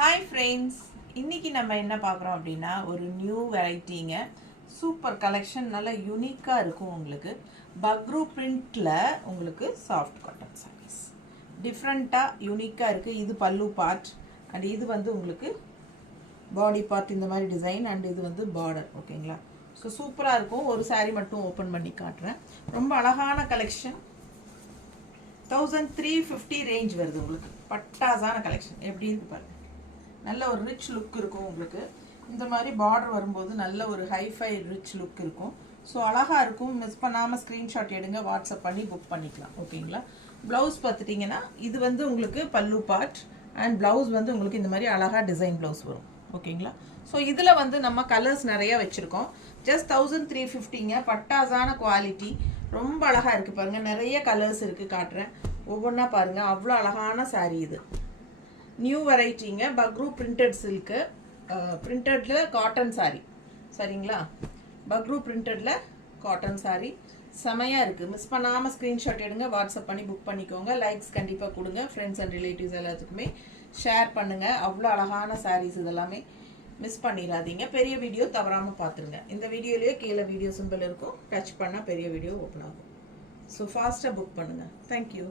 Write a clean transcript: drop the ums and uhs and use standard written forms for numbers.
Hi friends, இன்றைக்கி நம்ம என்ன பார்க்குறோம் அப்படின்னா ஒரு நியூ வெரைட்டிங்க. சூப்பர் கலெக்ஷன், நல்லா யூனிக்காக இருக்கும். உங்களுக்கு பக்ரூ பிரிண்டில் உங்களுக்கு சாஃப்ட் காட்டன் சாரீஸ் டிஃப்ரெண்ட்டாக யூனிக்காக இருக்குது. இது பல்லு பார்ட் அண்ட் இது வந்து உங்களுக்கு பாடி பார்ட் இந்த மாதிரி டிசைன் அண்ட் இது வந்து பார்டர். ஓகேங்களா? ஸோ சூப்பராக இருக்கும். ஒரு சாரீ மட்டும் ஓப்பன் பண்ணி காட்டுறேன். ரொம்ப அழகான கலெக்ஷன். 1350 ரேஞ்ச் வருது. உங்களுக்கு பட்டாசான கலெக்ஷன். எப்படி இருக்கு பாருங்க. நல்ல ஒரு ரிச் லுக் இருக்கும். உங்களுக்கு இந்த மாதிரி பார்டர் வரும்போது நல்ல ஒரு ஹைஃபை ரிச் லுக் இருக்கும். ஸோ அழகாக இருக்கும். மிஸ் பண்ணாமல் ஸ்க்ரீன்ஷாட் எடுங்க, வாட்ஸ்அப் பண்ணி புக் பண்ணிக்கலாம். ஓகேங்களா? ப்ளவுஸ் பார்த்துட்டிங்கன்னா இது வந்து உங்களுக்கு பல்லு பார்ட் அண்ட் ப்ளவுஸ் வந்து உங்களுக்கு இந்த மாதிரி அழகாக டிசைன் ப்ளவுஸ் வரும். ஓகேங்களா? ஸோ இதில் வந்து நம்ம கலர்ஸ் நிறையா வச்சுருக்கோம். ஜஸ்ட் 1350ங்க. பட்டாசான குவாலிட்டி, ரொம்ப அழகாக இருக்குது பாருங்கள். நிறைய கலர்ஸ் இருக்குது, காட்டுறேன் ஒவ்வொன்றா பாருங்கள். அவ்வளோ அழகான சாரீ இது. நியூ வெரைட்டிங்க. பக்ரூ பிரிண்டட் சில்க்கு, பிரிண்டடில் காட்டன் சாரீ. சரிங்களா? பக்ரூ பிரிண்டடில் காட்டன் சாரீ செமையாக இருக்குது. மிஸ் பண்ணாமல் ஸ்க்ரீன்ஷாட் எடுங்க, வாட்ஸ்அப் பண்ணி புக் பண்ணிக்கோங்க. லைக்ஸ் கண்டிப்பாக கொடுங்க. ஃப்ரெண்ட்ஸ் அண்ட் ரிலேட்டிவ்ஸ் எல்லாத்துக்குமே ஷேர் பண்ணுங்கள். அவ்வளோ அழகான சாரீஸ் இதெல்லாமே. மிஸ் பண்ணிடாதீங்க. பெரிய வீடியோ தவறாமல் பார்த்துருங்க. இந்த வீடியோலேயே கீழே வீடியோ சிம்பிள் இருக்கும். டச் பண்ணால் பெரிய வீடியோ ஓப்பன் ஆகும். ஸோ ஃபாஸ்ட்டாக புக் பண்ணுங்கள். தேங்க்யூ.